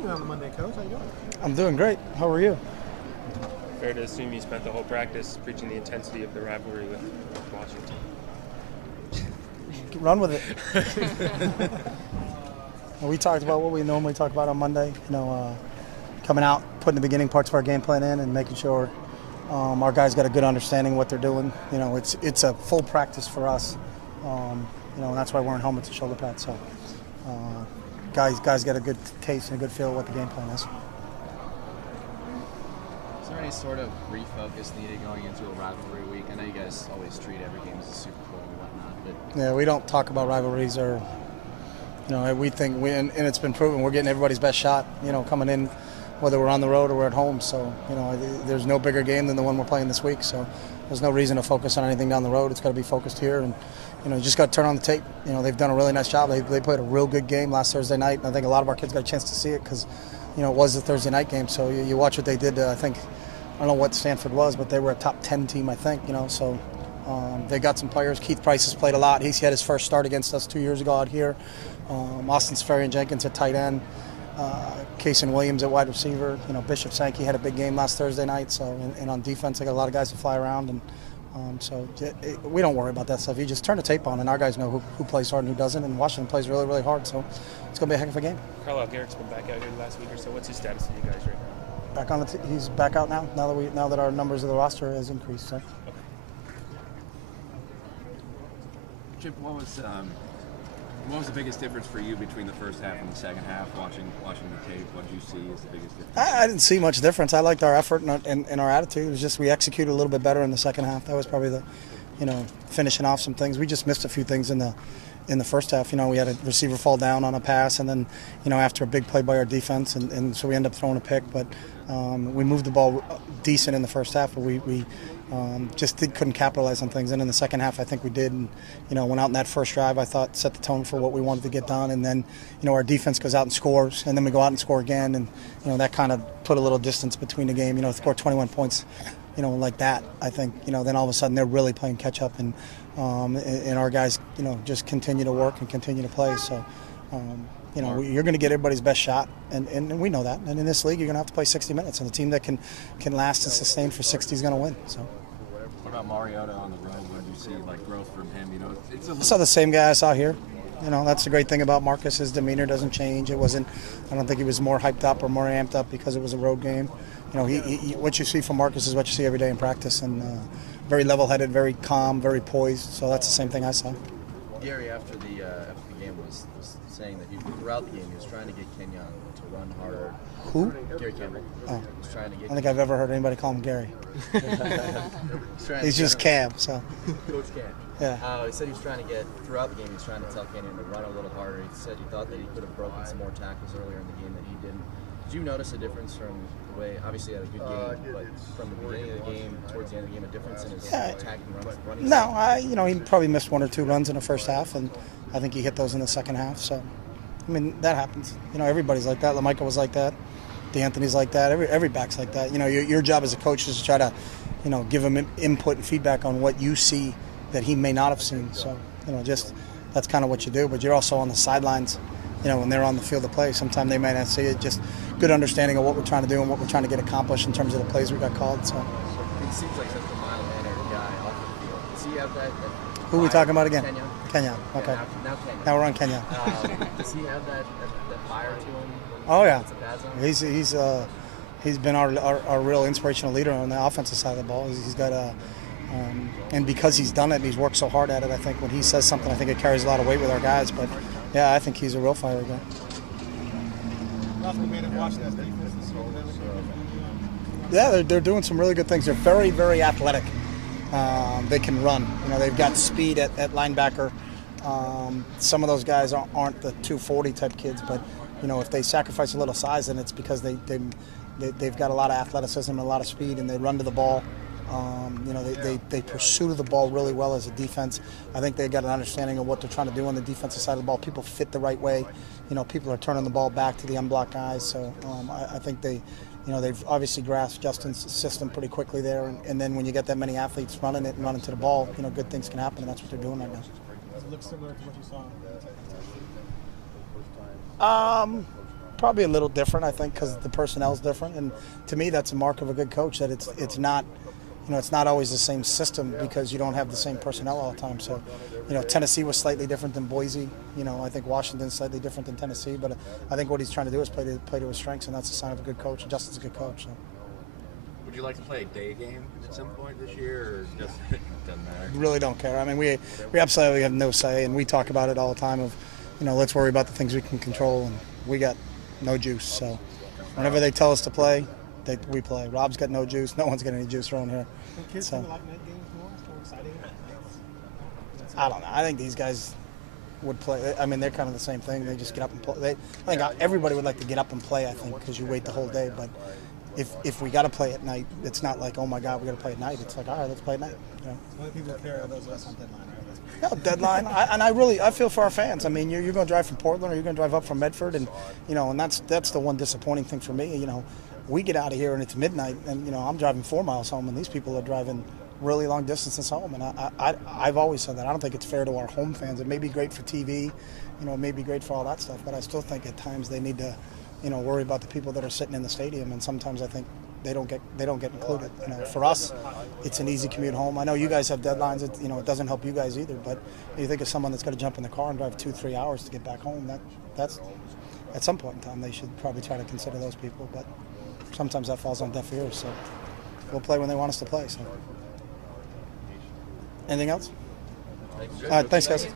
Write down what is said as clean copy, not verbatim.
game on Monday, Coach. How you doing? I'm doing great. How are you? Fair to assume you spent the whole practice preaching the intensity of the rivalry with Washington. Run with it. We talked about what we normally talk about on Monday. Coming out, putting the beginning parts of our game plan in, and making sure our guys got a good understanding of what they're doing. It's a full practice for us. And that's why we're in helmets and shoulder pads. So, guys get a good taste and a good feel of what the game plan is. Is there any sort of refocus needed going into a rivalry week? I know you guys always treat every game as a Super Bowl and whatnot, but yeah, we don't talk about rivalries or, we think and it's been proven we're getting everybody's best shot, coming in, whether we're on the road or we're at home. So, there's no bigger game than the one we're playing this week. So there's no reason to focus on anything down the road. It's got to be focused here, and you just got to turn on the tape. They've done a really nice job. They played a real good game last Thursday night, and I think a lot of our kids got a chance to see it because, it was the Thursday night game. So you watch what they did. I don't know what Stanford was, but they were a top 10 team, I think. So they got some players. Keith Price has played a lot. He had his first start against us 2 years ago out here. Austin Sfarian-Jenkins at tight end. Kason Williams at wide receiver. Bishop Sankey had a big game last Thursday night. So and on defense, they got a lot of guys to fly around, and so we don't worry about that stuff. You just turn the tape on, and our guys know who plays hard and who doesn't. And Washington plays really, really hard. So it's going to be a heck of a game. Carlisle Garrett's been back out here the last week or so. What's his status with you guys right now? Back on he's back out now. Now that our numbers of the roster has increased. So. Okay. Chip, what was the biggest difference for you between the first half and the second half? Watching the tape, what did you see as the biggest difference? I didn't see much difference. I liked our effort and our attitude. It was just we executed a little bit better in the second half. That was probably the, finishing off some things. We just missed a few things in the first half. We had a receiver fall down on a pass, and then, after a big play by our defense, and so we ended up throwing a pick. But we moved the ball decent in the first half, but we just couldn't capitalize on things. And in the second half, I think we did. And, went out in that first drive, I thought set the tone for what we wanted to get done. And then, our defense goes out and scores, and then we go out and score again. And, that kind of put a little distance between the game. Score 21 points, like that. I think, then all of a sudden they're really playing catch up. And our guys, just continue to work and continue to play. So, you're going to get everybody's best shot, and we know that. And in this league, you're going to have to play 60 minutes, and the team that can last and sustain for 60 is going to win. So. What about Mariota on the road? What did you see, growth from him? I saw the same guy I saw here. That's the great thing about Marcus. His demeanor doesn't change. I don't think he was more hyped up or more amped up because it was a road game. What you see from Marcus is what you see every day in practice, and very level-headed, very calm, very poised. So that's the same thing I saw. Gary, after the game, was saying that throughout the game he was trying to get Kenyon to run harder. Who? Gary Campbell. Oh. Was trying to get. I don't think I've ever heard anybody call him Gary. He's just Cam. So. Coach Cam. Yeah. He said he was trying to get throughout the game. He was trying to tell Kenyon to run a little harder. He said he thought that he could have broken some more tackles earlier in the game that he didn't. Did you notice a difference from the way? Obviously, he had a good game, but from the beginning of the game towards the end of the game, a difference in his attacking running. No, he probably missed one or two runs in the first half, and I think he hit those in the second half. So, that happens. Everybody's like that. LaMichael was like that. DeAnthony's like that. Every back's like that. Your job as a coach is to try to, give him input and feedback on what you see that he may not have seen. So, just that's kind of what you do. But you're also on the sidelines, when they're on the field of play. Sometimes they may not see it. Just good understanding of what we're trying to do and what we're trying to get accomplished in terms of the plays we got called. So. He seems like such a mild-mannered guy off the field. Does he have that Who are we talking about again? Kenyon. Okay. Yeah, now Kenyon. Now we're on Kenyon. Does he have that fire to him? Oh yeah. He's been our real inspirational leader on the offensive side of the ball. He's got and because he's done it and he's worked so hard at it, I think when he says something, I think it carries a lot of weight with our guys. But yeah, I think he's a real fire guy. Yeah, they're doing some really good things. They're very, very athletic. They can run. They've got speed at linebacker. Some of those guys aren't the 240 type kids, but if they sacrifice a little size, then it's because they've got a lot of athleticism and a lot of speed, and they run to the ball. They pursue the ball really well as a defense. I think they've got an understanding of what they're trying to do on the defensive side of the ball. People fit the right way. People are turning the ball back to the unblocked guys. So I think they've obviously grasped Justin's system pretty quickly there. And then when you get that many athletes running it and running to the ball, good things can happen, and that's what they're doing right now. Does it look similar to what you saw? probably a little different, I think, because the personnel is different. And to me, that's a mark of a good coach, that it's not, it's not always the same system because you don't have the same personnel all the time. So, Tennessee was slightly different than Boise. I think Washington's slightly different than Tennessee. But I think what he's trying to do is play to his strengths, and that's a sign of a good coach. And Justin's a good coach. So. Would you like to play a day game at some point this year, or just doesn't matter? Really don't care. I mean, we absolutely have no say, and we talk about it all the time of, let's worry about the things we can control, and we got no juice. So whenever they tell us to play, we play. Rob's got no juice. No one's got any juice around here. Kids So, like night games more, more exciting. I don't know. I think these guys would play. I mean, they're kind of the same thing. They just get up and play. I think everybody would like to get up and play, I think, because you wait the whole day. But if we got to play at night, it's not like, oh my God, we got to play at night. It's like, all right, let's play at night. Only people care those less on deadline, right? No, deadline. I feel for our fans. I mean, you're going to drive from Portland, or you're going to drive up from Medford, and and that's the one disappointing thing for me. We get out of here and it's midnight, and I'm driving 4 miles home, and these people are driving really long distances home. And I've always said that I don't think it's fair to our home fans. It may be great for TV, it may be great for all that stuff, but I still think at times they need to, worry about the people that are sitting in the stadium. And sometimes I think they don't get included. For us, it's an easy commute home. I know you guys have deadlines. It doesn't help you guys either. But you think of someone that's got to jump in the car and drive 2-3 hours to get back home. That's at some point in time they should probably try to consider those people. But sometimes that falls on deaf ears. So we'll play when they want us to play. So anything else? All right, thanks guys.